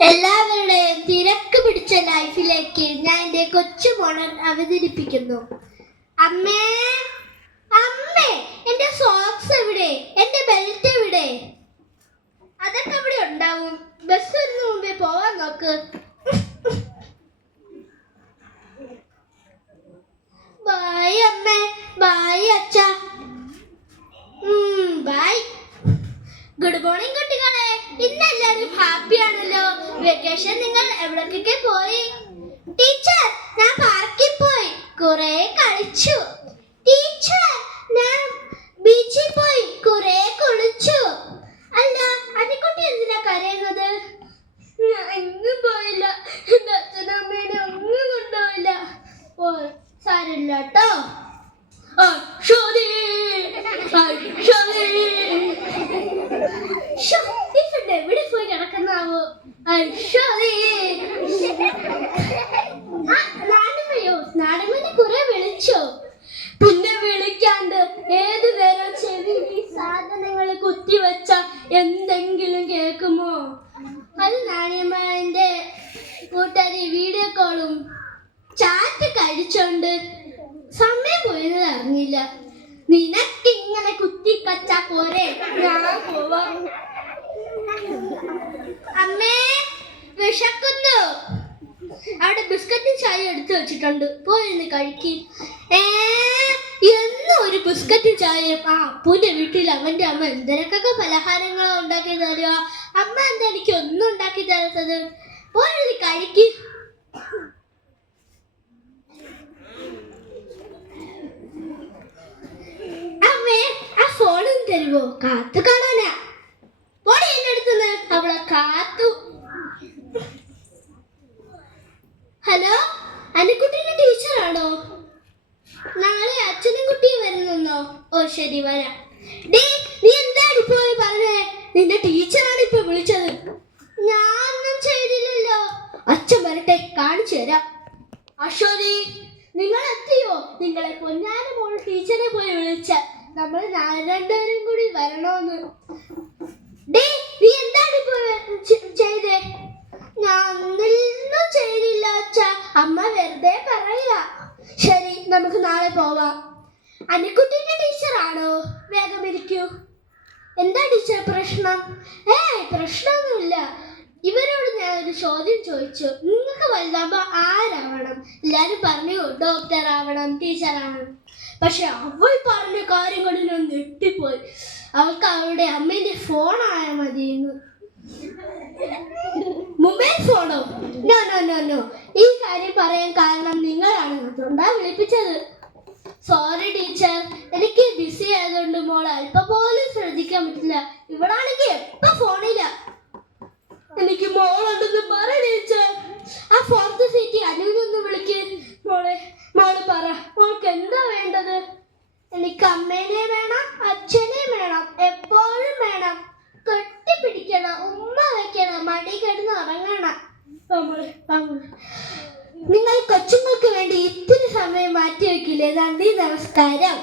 എല്ലാവരുടെയും തിരക്ക് പിടിച്ച ലൈഫിലേക്ക് ഞാൻ എൻ്റെ കൊച്ചു മോളെ അവതരിപ്പിക്കുന്നു. അമ്മേ അമ്മേ, എന്റെ സോക്സ് എവിടെ? എന്റെ ബെൽറ്റ് എവിടെ? അതൊക്കെ അവിടെ ഉണ്ടാവും. ബസ് വരുന്ന മുമ്പേ പോവാൻ നോക്ക്. ബായ് അമ്മേ, ബായ് അച്ഛ. ബായ്. ഗുഡ് മോർണിംഗ് കുട്ടികളെ. ഇന്ന് എല്ലാവരും ഹാപ്പി ആണല്ലോ. വെക്കേഷൻ നിങ്ങൾ എവിടേക്കൊക്കെ പോയി? ടീച്ചർ, ഞാൻ പാർക്കിൽ പോയി കുറെ കളിച്ചു. ടീച്ചർ, ഞാൻ ബീച്ചിൽ പോയി കുറെ കുളിച്ചു. അല്ല, അനിക്കുട്ടി എന്തിനാ കരയുന്നത്? ഞാൻ എങ്ങും പോയില്ല. എന്റെ അച്ഛനമ്മേനെ ഒന്നും കൊണ്ടുപോയില്ല. ഓ സാരില്ല കേട്ടോ. എവിടെ പോയി കിടക്കുന്നാവോ? നാടമ്മനെ കുറെ വിളിച്ചോ? പിന്നെ വിളിക്കാണ്ട് ഏതു നേരം ചെവി ഈ സാധനങ്ങൾ കുത്തിവെച്ച എന്തെങ്കിലും കേൾക്കുമോ? അത് നാണിയമ്മന്റെ കൂട്ടുകാരി വീഡിയോ കോളും ചാറ്റ് കഴിച്ചോണ്ട് സമയം പോയത് അറിഞ്ഞില്ല. നിനക്കിങ്ങനെ കുത്തിക്കച്ചാ പോരെ, ഞാൻ പോവാ. അമ്മേ, വിശക്കുന്നു. അവിടെ ബിസ്ക്കറ്റും ചായ എടുത്തു വെച്ചിട്ടുണ്ട്, പോയിരുന്ന് കഴിക്ക്. എന്നും ഒരു ബിസ്ക്കറ്റും ചായയും. അപ്പൂന്റെ വീട്ടിൽ അവന്റെ അമ്മ എന്തിനൊക്കെ പലഹാരങ്ങളോ ഉണ്ടാക്കി തരുക. അമ്മ എന്താ എനിക്ക് ഒന്നും ഉണ്ടാക്കി തരാത്തത്? പോയിരുന്ന് കഴിക്ക്. അമ്മേ, ആ ഫോണും തരുമോ? കാത്തു കാണാനാ. പോടി എന്റെ അടുത്തുനിന്ന്. അവളെ കാത്തു. ഹലോ, അനിക്കുട്ടിന്റെ ടീച്ചറാണോ? നാളെ അച്ഛനും കുട്ടിയും വരുന്നോ? ഓ ശരി, വരാം. നീ എന്താണ് ഇപ്പോ പറഞ്ഞേ? നിന്റെ ടീച്ചറാണ് ഇപ്പൊ വിളിച്ചത്. ഞാനൊന്നും ചെയ്തില്ലല്ലോ. അച്ഛൻ വരട്ടെ, കാണിച്ചു തരാം. അശ്വതി, നിങ്ങൾ എത്തിയോ? നിങ്ങളെ പൊന്നാന മോൾ ടീച്ചറെ പോയി വിളിച്ച. നമ്മൾ രണ്ടുപേരും കൂടി വരണോന്ന്. നീ എന്താണ് ഇപ്പൊ ചെയ്തേ? ഞാൻ ഒന്നും ചെയ്തില്ല അച്ഛ. അമ്മ വെറുതെ പറയാ. ശരി, നമുക്ക് നാളെ പോവാം. അനിക്കുട്ടിന്റെ ടീച്ചറാണോ? വേഗം ഇരിക്കൂ. എന്താ ടീച്ചർ പ്രശ്നം? പ്രശ്നമൊന്നുമില്ല. ഇവരോട് ഞാൻ ഒരു ചോദ്യം ചോദിച്ചു. നിങ്ങൾക്ക് വലുതാകുമ്പോ ആരാവണം? എല്ലാരും പറഞ്ഞു ഡോക്ടർ ആവണം, ടീച്ചർ ആവണം. പക്ഷെ അവൾ പറഞ്ഞ കാര്യങ്ങളിൽ ഞാൻ ഞെട്ടിപ്പോയി. അവൾക്ക് അവളുടെ അമ്മേന്റെ ഫോണായ മതിയെന്ന്. മൊബൈൽ ഫോണോ? No no no no. ഈ കാര്യം പറയാൻ കാരണം നിങ്ങളാണ്. അതുകൊണ്ടാ വിളിപ്പിച്ചത്. സോറി ടീച്ചർ, എനിക്ക് ബിസി ആയതുകൊണ്ട് മോളെ അല്പം പോലും ശ്രദ്ധിക്കാൻ പറ്റില്ല. ഇവളാണെങ്കിൽ എപ്പോ ഫോണില്ല. എനിക്ക് മോളുണ്ടെന്ന് പറ ടീച്ചർ. ആ ഫോർത്ത് സീറ്റ് അനുവിനൊന്ന് വിളിക്ക്. മോള് പറ, മോൾക്ക് എന്താ വേണ്ടത്? എനിക്ക് അമ്മേനെ വേണം, അച്ഛനെ വേണം, എപ്പോഴും വേണം. കെട്ടിപ്പിടിക്കണം, ഉമ്മ വെക്കണം, മടി കിടന്ന് ഉറങ്ങണം. നിങ്ങൾ കൊച്ചുങ്ങൾക്ക് വേണ്ടി ഇത്തിരി സമയം മാറ്റി വെക്കില്ലേ? നന്ദി, നമസ്കാരം.